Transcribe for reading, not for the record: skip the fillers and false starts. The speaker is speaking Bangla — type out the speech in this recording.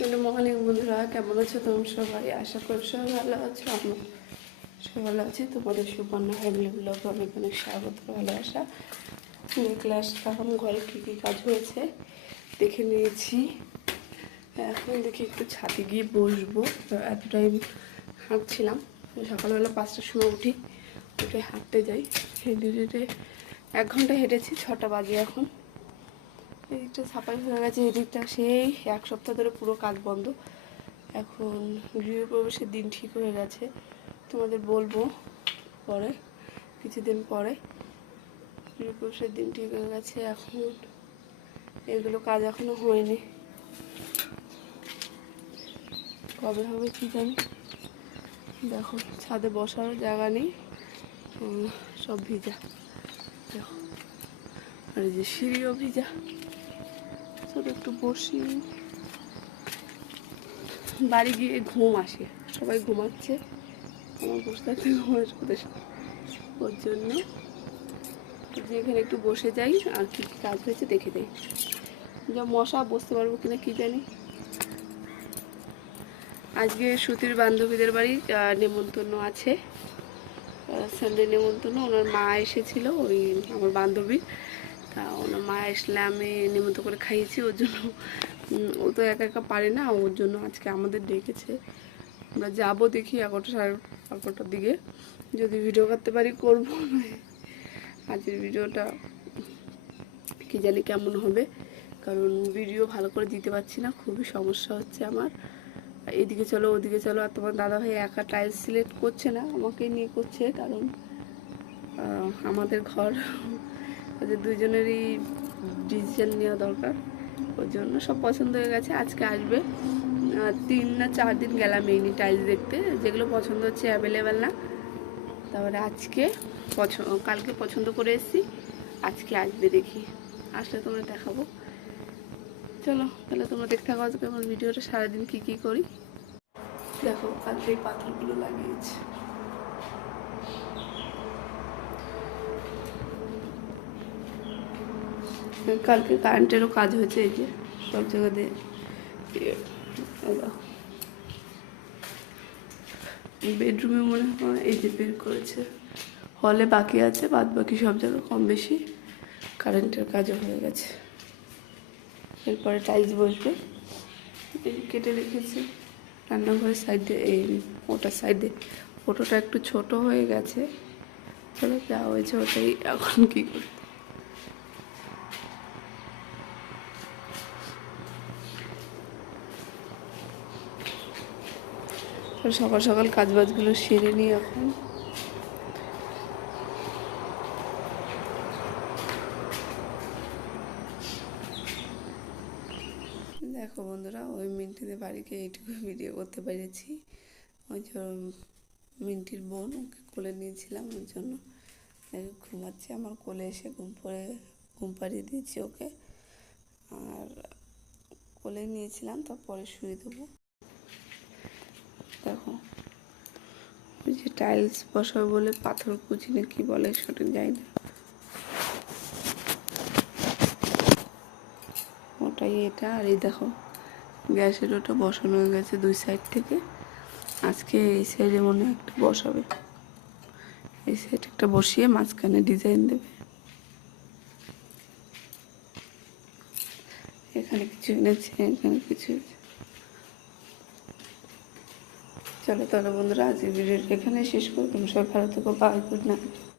গুড মর্নিং বন্ধুরা, কেমন আছো তোমরা সবাই? আশা করি সবাই ভালো আছো। আমি সবাই ভালো আছি। তোমাদের সুপর্ণা ফ্যামিলি ব্লগ অনেক অনেক স্বাগত, ভালোবাসা। দেখলে আসলাম ঘরে কী কী কাজ হয়েছে দেখে নিয়েছি। এখন দেখি একটু ছাদে গিয়ে বসবো। এত টাইম হাঁটছিলাম, সকালবেলা 5টার সময় উঠে হাঁটতে যাই। হেঁটে হেঁটে 1 ঘন্টা হেঁটেছি, 6টা বাজে এখন। এদিকটা সাফাই হয়ে গেছে, এদিকটা সেই 1 সপ্তাহ ধরে পুরো কাজ বন্ধ। এখন গৃহপ্রবেশের দিন ঠিক হয়ে গেছে, তোমাদের বলবো পরে, কিছুদিন পরে। গৃহপ্রবেশের দিন ঠিক হয়ে গেছে, এখন এগুলো কাজ এখনো হয়নি, কবে হবে কি জানি। দেখো ছাদে বসার জায়গা নেই, সব ভিজা। দেখো আর এই যে সিঁড়িও ভিজা। চলো একটু বসি। বাড়ি গিয়ে ঘুম আসে, সবাই ঘুমাচ্ছে, আমার বসে থাকতে ঘুম আসবে, ওর জন্য যে এখানে একটু বসে যাই আর কী কী কাজ হয়েছে দেখে দেয়। যা মশা, বসতে পারবো কিনা কি জানি। আজকে শ্রুতির বান্ধবীদের বাড়ি নেমন্তন্ন আছে, সানডে নেমন্তন্ন। ওনার মা এসেছিল, ওই আমার বান্ধবী, তা ওনার মা আসলে আমি নেমন্তন্ন করে খাইয়েছি। ওর জন্য ও তো একা একা পারে না, ওর জন্য আজকে আমাদের ডেকেছে। আমরা যাবো দেখি 11টা সাড়ে 11টার দিকে, যদি ভিডিও করতে পারি করবো। আজকের ভিডিওটা কি জানি কেমন হবে, কারণ ভিডিও ভালো করে দিতে পারছি না, খুবই সমস্যা হচ্ছে আমার। এদিকে চলো ওদিকে চলো, আর তোমার দাদাভাই একা টাইলস সিলেক্ট করছে না, আমাকে নিয়ে করছে, কারণ আমাদের ঘর ওদের দুজনেরই ডিসিশন নেওয়া দরকার। ওর জন্য সব পছন্দ হয়ে গেছে, আজকে আসবে। 3 না 4 দিন গেলাম এইনি টাইলস দেখতে, যেগুলো পছন্দ হচ্ছে অ্যাভেলেবেল না। তারপরে আজকে কালকে পছন্দ করে এসেছি, আজকে আসবে, দেখি আসলে তোমরা দেখাবো। চলো তাহলে তোমরা দেখতে থাকো আজকে আমার ভিডিওটা, সারাদিন কী কী করি। দেখো কালকে এই পাথরগুলো লাগিয়েছে, কালকে কারেন্টেরও কাজ হয়েছে, এই যে সব জায়গা দিয়ে। বেডরুমে মনে হয় এই যে বের করেছে, হলে বাকি আছে, বাদ বাকি সব জায়গায় কম বেশি কারেন্টের কাজও হয়ে গেছে। এরপরে টাইলস বসবে, এই কেটে রেখেছে রান্নাঘরের সাইডে, এই ওটার সাইডে। ফটোটা একটু ছোট হয়ে গেছে, চলো যা হয়েছে ওটাই এখন কী করতে। সকাল সকাল কাজ বাজগুলো সেরে নিই এখন। দেখো বন্ধুরা, ওই মিন্টিদের বাড়িকে এইটুকু ভিডিও করতে পেরেছি। ওই যে মিন্টির বোন, ওকে কোলে নিয়েছিলাম, ওর জন্য ঘুমাচ্ছে আমার কোলে, এসে ঘুম পাড়িয়ে দিয়েছি ওকে, আর কোলে নিয়েছিলাম, তারপরে শুয়ে দেবো। দেখো ওই যে টাইলস বসাবে বলে পাথর কুচি না কি বলে সঠিক যাই না, ওটাই এটা। আর এই দেখো গ্যাসের ওটা বসানো হয়ে গেছে 2 সাইড থেকে। আজকে এই সাইডে মনে হয় একটা বসাবে, এই সাইড একটা বসিয়ে মাঝখানে ডিজাইন দেবে। এখানে কিছু এনেছে, এখানে কিছু। চলো তাহলে বন্ধুরা, আজকের ভিডিওটা এখানে শেষ করো। তুমি সবাই ভালো থেকো, বাই, গুড নাইট।